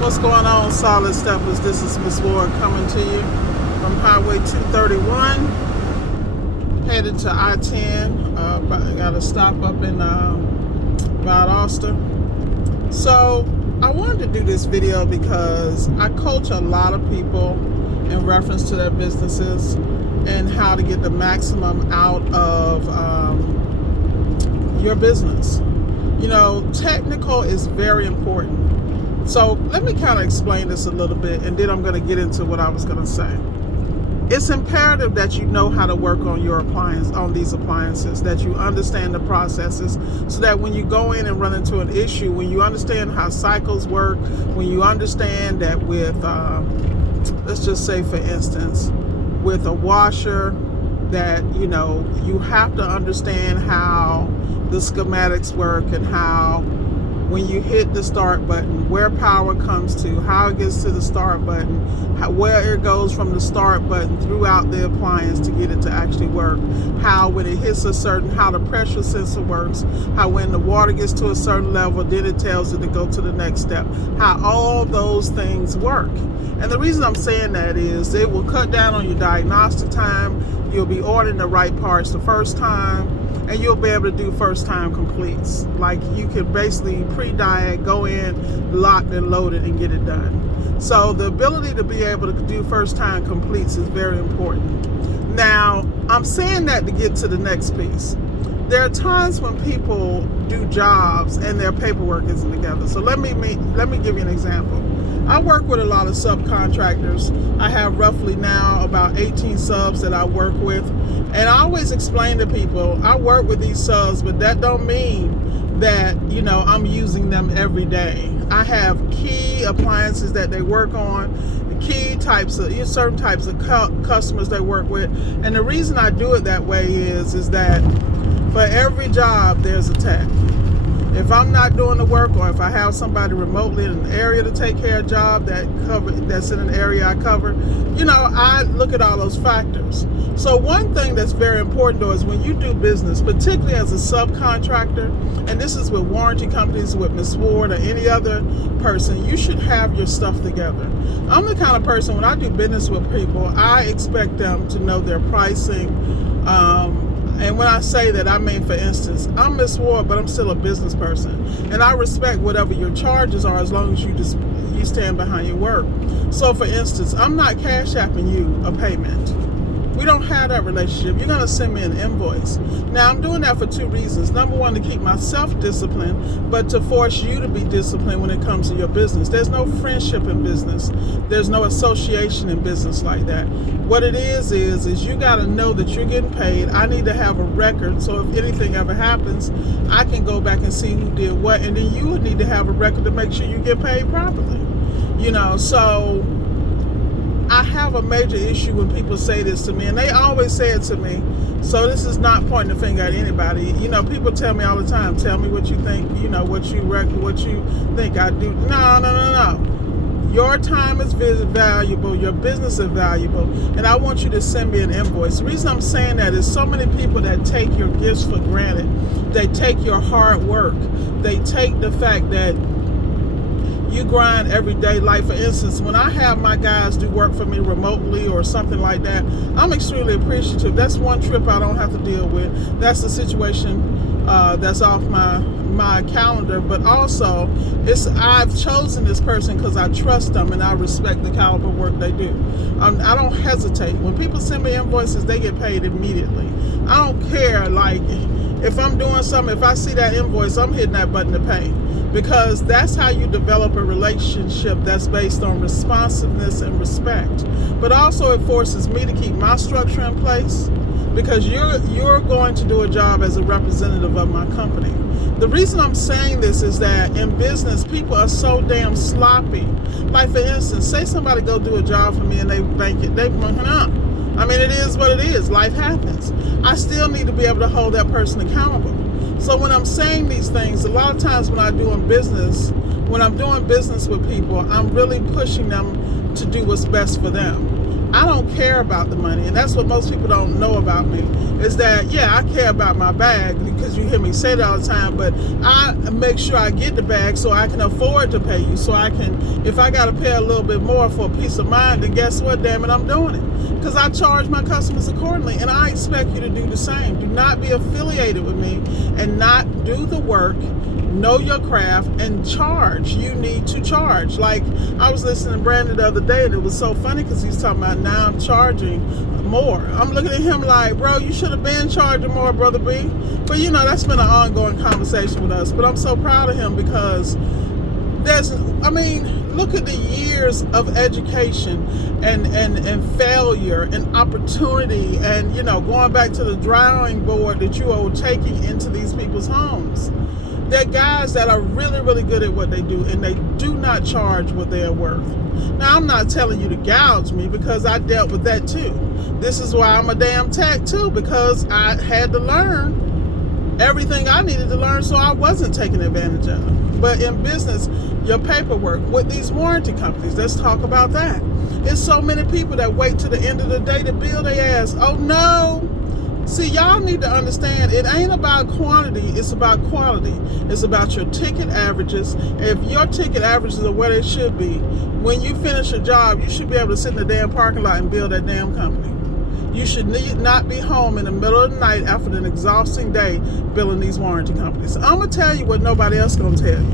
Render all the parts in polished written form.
What's going on, Solid Steppers? This is Miss Ward coming to you from Highway 231, headed to I-10. Got a stop up in Valdosta. So I wanted to do this video because I coach a lot of people in reference to their businesses and how to get the maximum out of your business. You know, technical is very important. So let me kind of explain this a little bit, and then I'm going to get into what I was going to say. It's imperative that you know how to work on your appliance, on these appliances, that you understand the processes, so that when you go in and run into an issue, when you understand how cycles work, when you understand that with, let's just say for instance, with a washer, that, you know, you have to understand how the schematics work and how when you hit the start button, where power comes to, how it gets to the start button, where it goes from the start button throughout the appliance to get it to actually work, how when it hits how the pressure sensor works, how when the water gets to a certain level, then it tells it to go to the next step, how all those things work. And the reason I'm saying that is it will cut down on your diagnostic time, you'll be ordering the right parts the first time, and you'll be able to do first time completes. Like you can basically pre-diet, go in, locked and loaded and get it done. So the ability to be able to do first time completes is very important. Now, I'm saying that to get to the next piece. There are times when people do jobs and their paperwork isn't together. So let me give you an example. I work with a lot of subcontractors. I have roughly now about 18 subs that I work with. And I always explain to people, I work with these subs, but that don't mean that, you know, I'm using them every day. I have key appliances that they work on, key types of, certain types of customers they work with. And the reason I do it that way is that for every job, there's a tech. If I'm not doing the work, or if I have somebody remotely in an area to take care of a job that's in an area I cover, you know, I look at all those factors. So one thing that's very important though is when you do business, particularly as a subcontractor, and this is with warranty companies, with Ms. Ward or any other person, you should have your stuff together. I'm the kind of person, when I do business with people, I expect them to know their pricing. And when I say that, I mean, for instance, I'm Miss Ward, but I'm still a business person. And I respect whatever your charges are as long as you stand behind your work. So for instance, I'm not cash apping you a payment. We don't have that relationship. You're going to send me an invoice. Now, I'm doing that for two reasons. Number one, to keep myself disciplined, but to force you to be disciplined when it comes to your business. There's no friendship in business. There's no association in business like that. What it is you got to know that you're getting paid. I need to have a record, so if anything ever happens, I can go back and see who did what, and then you would need to have a record to make sure you get paid properly. You know, so I have a major issue when people say this to me, and they always say it to me. So this is not pointing the finger at anybody. You know, people tell me all the time, tell me what you think, you know, what you think I do. No. Your time is valuable, your business is valuable, and I want you to send me an invoice. The reason I'm saying that is so many people that take your gifts for granted. They take your hard work. They take the fact that you grind every day. Like for instance, when I have my guys do work for me remotely or something like that, I'm extremely appreciative. That's one trip I don't have to deal with. That's a situation that's off my calendar. But also, I've chosen this person because I trust them and I respect the caliber work they do. I don't hesitate. When people send me invoices, they get paid immediately. I don't care, like, if I'm doing something, if I see that invoice, I'm hitting that button to pay. Because that's how you develop a relationship that's based on responsiveness and respect. But also it forces me to keep my structure in place, because you're going to do a job as a representative of my company. The reason I'm saying this is that in business, people are so damn sloppy. Like for instance, say somebody go do a job for me and they bank it, they bunking up. I mean, it is what it is. Life happens. I still need to be able to hold that person accountable. So when I'm saying these things, a lot of times when I'm doing business with people, I'm really pushing them to do what's best for them. I don't care about the money, and that's what most people don't know about me, is that, yeah, I care about my bag, because you hear me say that all the time, but I make sure I get the bag so I can afford to pay you, so I can, if I got to pay a little bit more for a peace of mind, then guess what, damn it, I'm doing it, because I charge my customers accordingly, and I expect you to do the same. Do not be affiliated with me and not do the work, know your craft, and charge. You need to charge. Like, I was listening to Brandon the other day, and it was so funny because he's talking about, now I'm charging more. I'm looking at him like, bro, you should have been charging more, Brother B. But you know, that's been an ongoing conversation with us. But I'm so proud of him, because look at the years of education and failure and opportunity, and, you know, going back to the drawing board that you are taking into these people's homes. They're guys that are really, really good at what they do, and they do not charge what they're worth. Now, I'm not telling you to gouge me, because I dealt with that too. This is why I'm a damn tech too, because I had to learn everything I needed to learn, so I wasn't taken advantage of. But in business, your paperwork with these warranty companies, let's talk about that. There's so many people that wait to the end of the day to bill their ass. Oh no. See, y'all need to understand, it ain't about quantity, it's about quality. It's about your ticket averages. If your ticket averages are where they should be, when you finish a job, you should be able to sit in the damn parking lot and bill that damn company. You should not be home in the middle of the night after an exhausting day billing these warranty companies. I'm going to tell you what nobody else going to tell you.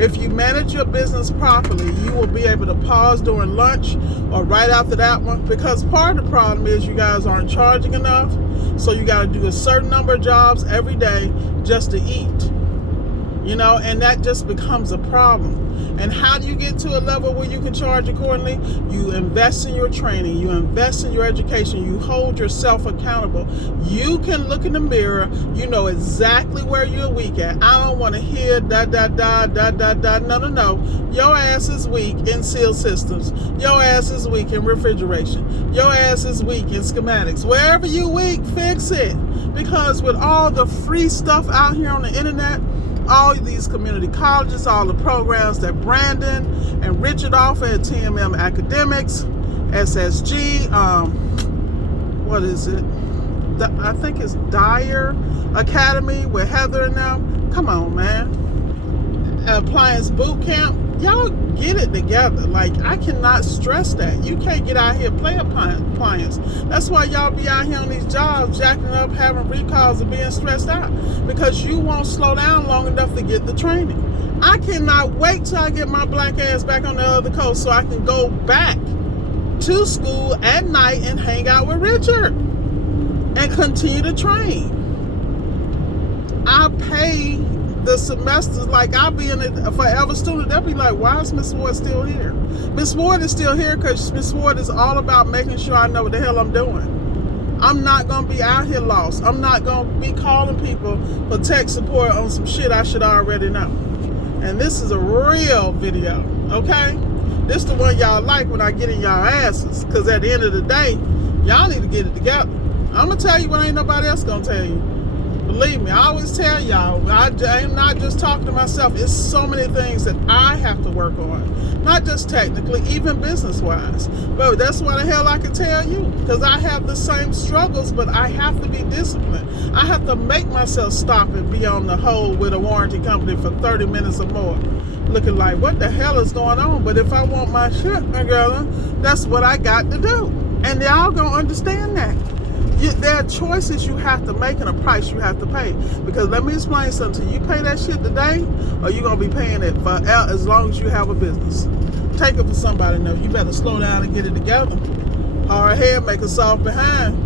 If you manage your business properly, you will be able to pause during lunch or right after that one, because part of the problem is you guys aren't charging enough. So you got to do a certain number of jobs every day just to eat, you know, and that just becomes a problem. And how do you get to a level where you can charge accordingly? You invest in your training, you invest in your education, you hold yourself accountable. You can look in the mirror, you know exactly where you're weak at. I don't want to hear da. No. Your ass is weak in seal systems. Your ass is weak in refrigeration. Your ass is weak in schematics. Wherever you weak, fix it. Because with all the free stuff out here on the internet, all these community colleges, all the programs that Brandon and Richard offer at TMM Academics, SSG, what is it? I think it's Dyer Academy with Heather and them. Come on, man. Appliance Boot Camp. Y'all get it together. Like, I cannot stress that. You can't get out here and play appliance. That's why y'all be out here on these jobs jacking up, having recalls, and being stressed out, because you won't slow down long enough to get the training. I cannot wait till I get my black ass back on the other coast so I can go back to school at night and hang out with Richard and continue to train. I pay the semesters, like I'll be in a forever student. They'll be like, why is Miss Ward still here? Miss Ward is still here because Miss Ward is all about making sure I know what the hell I'm doing. I'm not going to be out here lost. I'm not going to be calling people for tech support on some shit I should already know. And this is a real video, okay? This is the one y'all like when I get in y'all asses, because at the end of the day, y'all need to get it together. I'm going to tell you what ain't nobody else going to tell you. Believe me, I always tell y'all, I am not just talking to myself. It's so many things that I have to work on. Not just technically, even business-wise. But that's what the hell I can tell you. Because I have the same struggles, but I have to be disciplined. I have to make myself stop and be on the hold with a warranty company for 30 minutes or more. Looking like, what the hell is going on? But if I want my shit, my girl, that's what I got to do. And y'all gonna understand that. There are choices you have to make and a price you have to pay. Because let me explain something. You pay that shit today, or you're going to be paying it for as long as you have a business. Take it for somebody to know. You better slow down and get it together. Hard head, make a soft behind.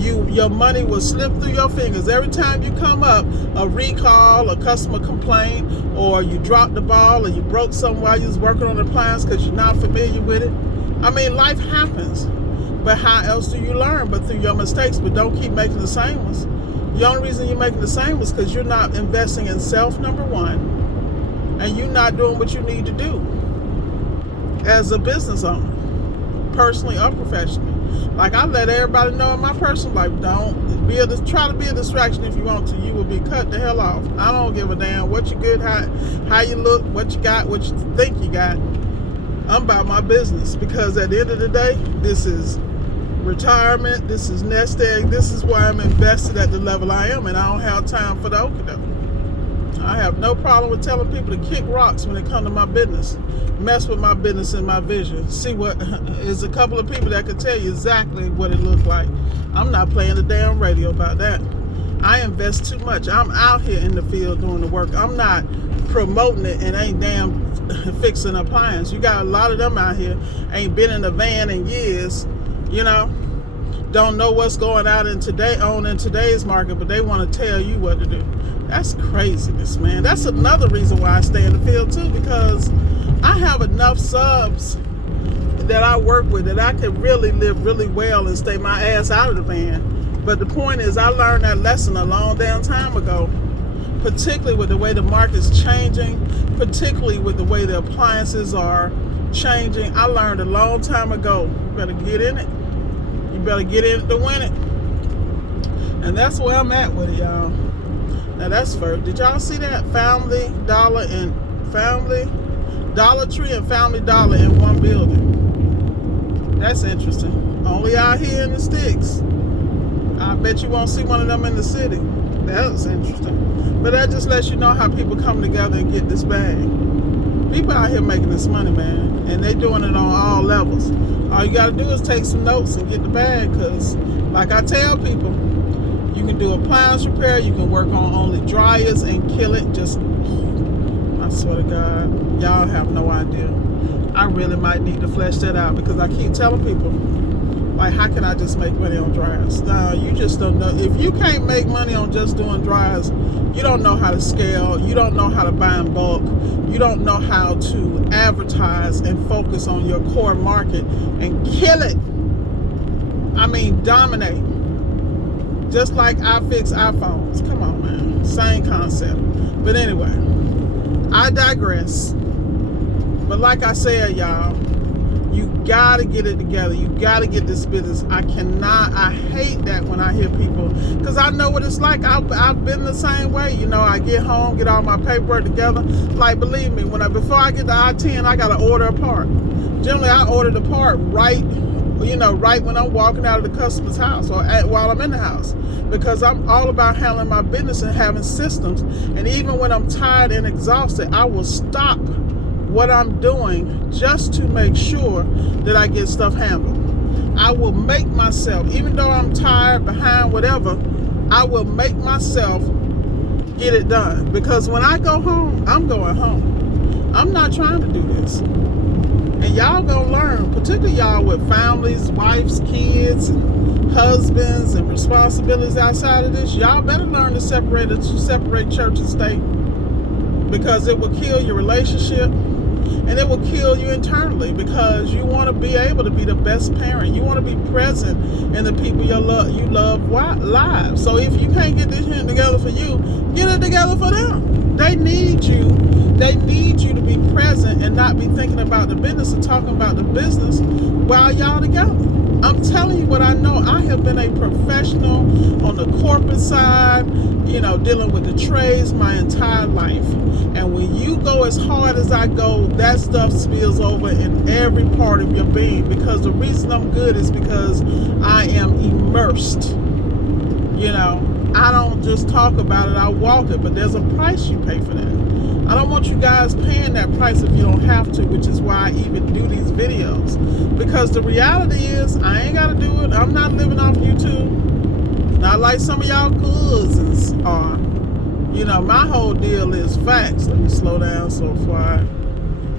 Your money will slip through your fingers. Every time you come up, a recall, a customer complaint, or you dropped the ball, or you broke something while you was working on the appliance because you're not familiar with it. I mean, life happens. But how else do you learn but through your mistakes? But don't keep making the same ones. The only reason you're making the same ones is because you're not investing in self, number one, and you're not doing what you need to do as a business owner, personally or professionally. Like, I let everybody know in my personal life, try to be a distraction if you want to. You will be cut the hell off. I don't give a damn what you good, how you look, what you got, what you think you got. I'm about my business, because at the end of the day, this is retirement, this is nest egg, this is why I'm invested at the level I am, and I don't have time for the okey-doke. I have no problem with telling people to kick rocks when it comes to my business. Mess with my business and my vision. See what is a couple of people that can tell you exactly what it looked like. I'm not playing the damn radio about that. I invest too much. I'm out here in the field doing the work. I'm not promoting it and ain't damn fixing appliance. You got a lot of them out here, ain't been in a van in years, you know, don't know what's going on in today's market, but they want to tell you what to do. That's craziness, man. That's another reason why I stay in the field too, because I have enough subs that I work with that I can really live really well and stay my ass out of the van. But the point is, I learned that lesson a long damn time ago, particularly with the way the market's changing, particularly with the way the appliances are changing. I learned a long time ago, you better get in it. You better get in it to win it. And that's where I'm at with it, y'all. Now that's first. Did y'all see that? Dollar Tree and Family Dollar in one building. That's interesting. Only out here in the sticks. I bet you won't see one of them in the city. That's interesting. But that just lets you know how people come together and get this bag. People out here making this money, man. And they doing it on all levels. All you gotta do is take some notes and get the bag, because like I tell people, you can do appliance repair, you can work on only dryers and kill it. Just, I swear to God, y'all have no idea. I really might need to flesh that out, because I keep telling people, like, how can I just make money on dryers? You just don't know. If you can't make money on just doing dryers, you don't know how to scale, you don't know how to buy in bulk, you don't know how to advertise and focus on your core market and kill it. I mean, dominate. Just like I fix iPhones. Come on, man. Same concept. But anyway, I digress. But like I said, y'all, you gotta get it together. You gotta get this business. I hate that when I hear people, because I know what it's like. I've been the same way. You know, I get home, get all my paperwork together. Like, believe me, before I get the I-10, I gotta order a part. Generally, I order the part right when I'm walking out of the customer's house, or while I'm in the house, because I'm all about handling my business and having systems. And even when I'm tired and exhausted, I will stop what I'm doing just to make sure that I get stuff handled. I will make myself, even though I'm tired, behind, whatever, I will make myself get it done. Because when I go home, I'm going home. I'm not trying to do this. And y'all gonna learn, particularly y'all with families, wives, kids, and husbands, and responsibilities outside of this. Y'all better learn to separate church and state, because it will kill your relationship, and it will kill you internally, because you want to be able to be the best parent. You want to be present in the people you love lives. So if you can't get this shit together for you, get it together for them. They need you. They need you to be present and not be thinking about the business and talking about the business while y'all together. I'm telling you what I know. I have been a professional on the corporate side, dealing with the trades my entire life. And when you go as hard as I go, that stuff spills over in every part of your being. Because the reason I'm good is because I am immersed. I don't just talk about it, I walk it. But there's a price you pay for that. I don't want you guys paying that price if you don't have to, which is why I even do these videos. Because the reality is, I ain't got to do it. I'm not living off YouTube. Not like some of y'all cousins are. My whole deal is facts. Let me slow down so before I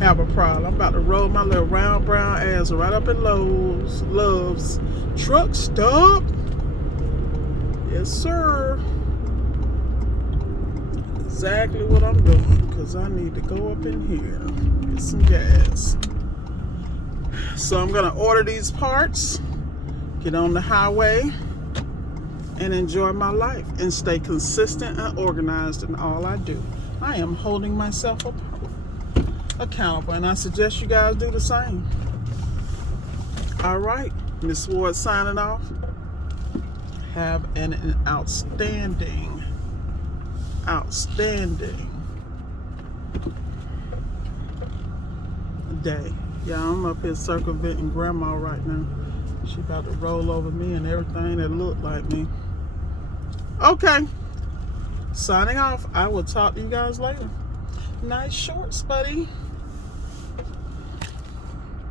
have a problem. I'm about to roll my little round brown ass right up in Love's. Truck stop. Yes, sir. Exactly what I'm doing, because I need to go up in here, get some gas. So I'm going to order these parts, get on the highway, and enjoy my life, and stay consistent and organized in all I do. I am holding myself accountable, and I suggest you guys do the same. All right, Miss Ward signing off. Have an outstanding day. Yeah, I'm up here circumventing grandma right now. She about to roll over me and everything that looked like me. Okay, signing off. I will talk to you guys later. Nice shorts, buddy.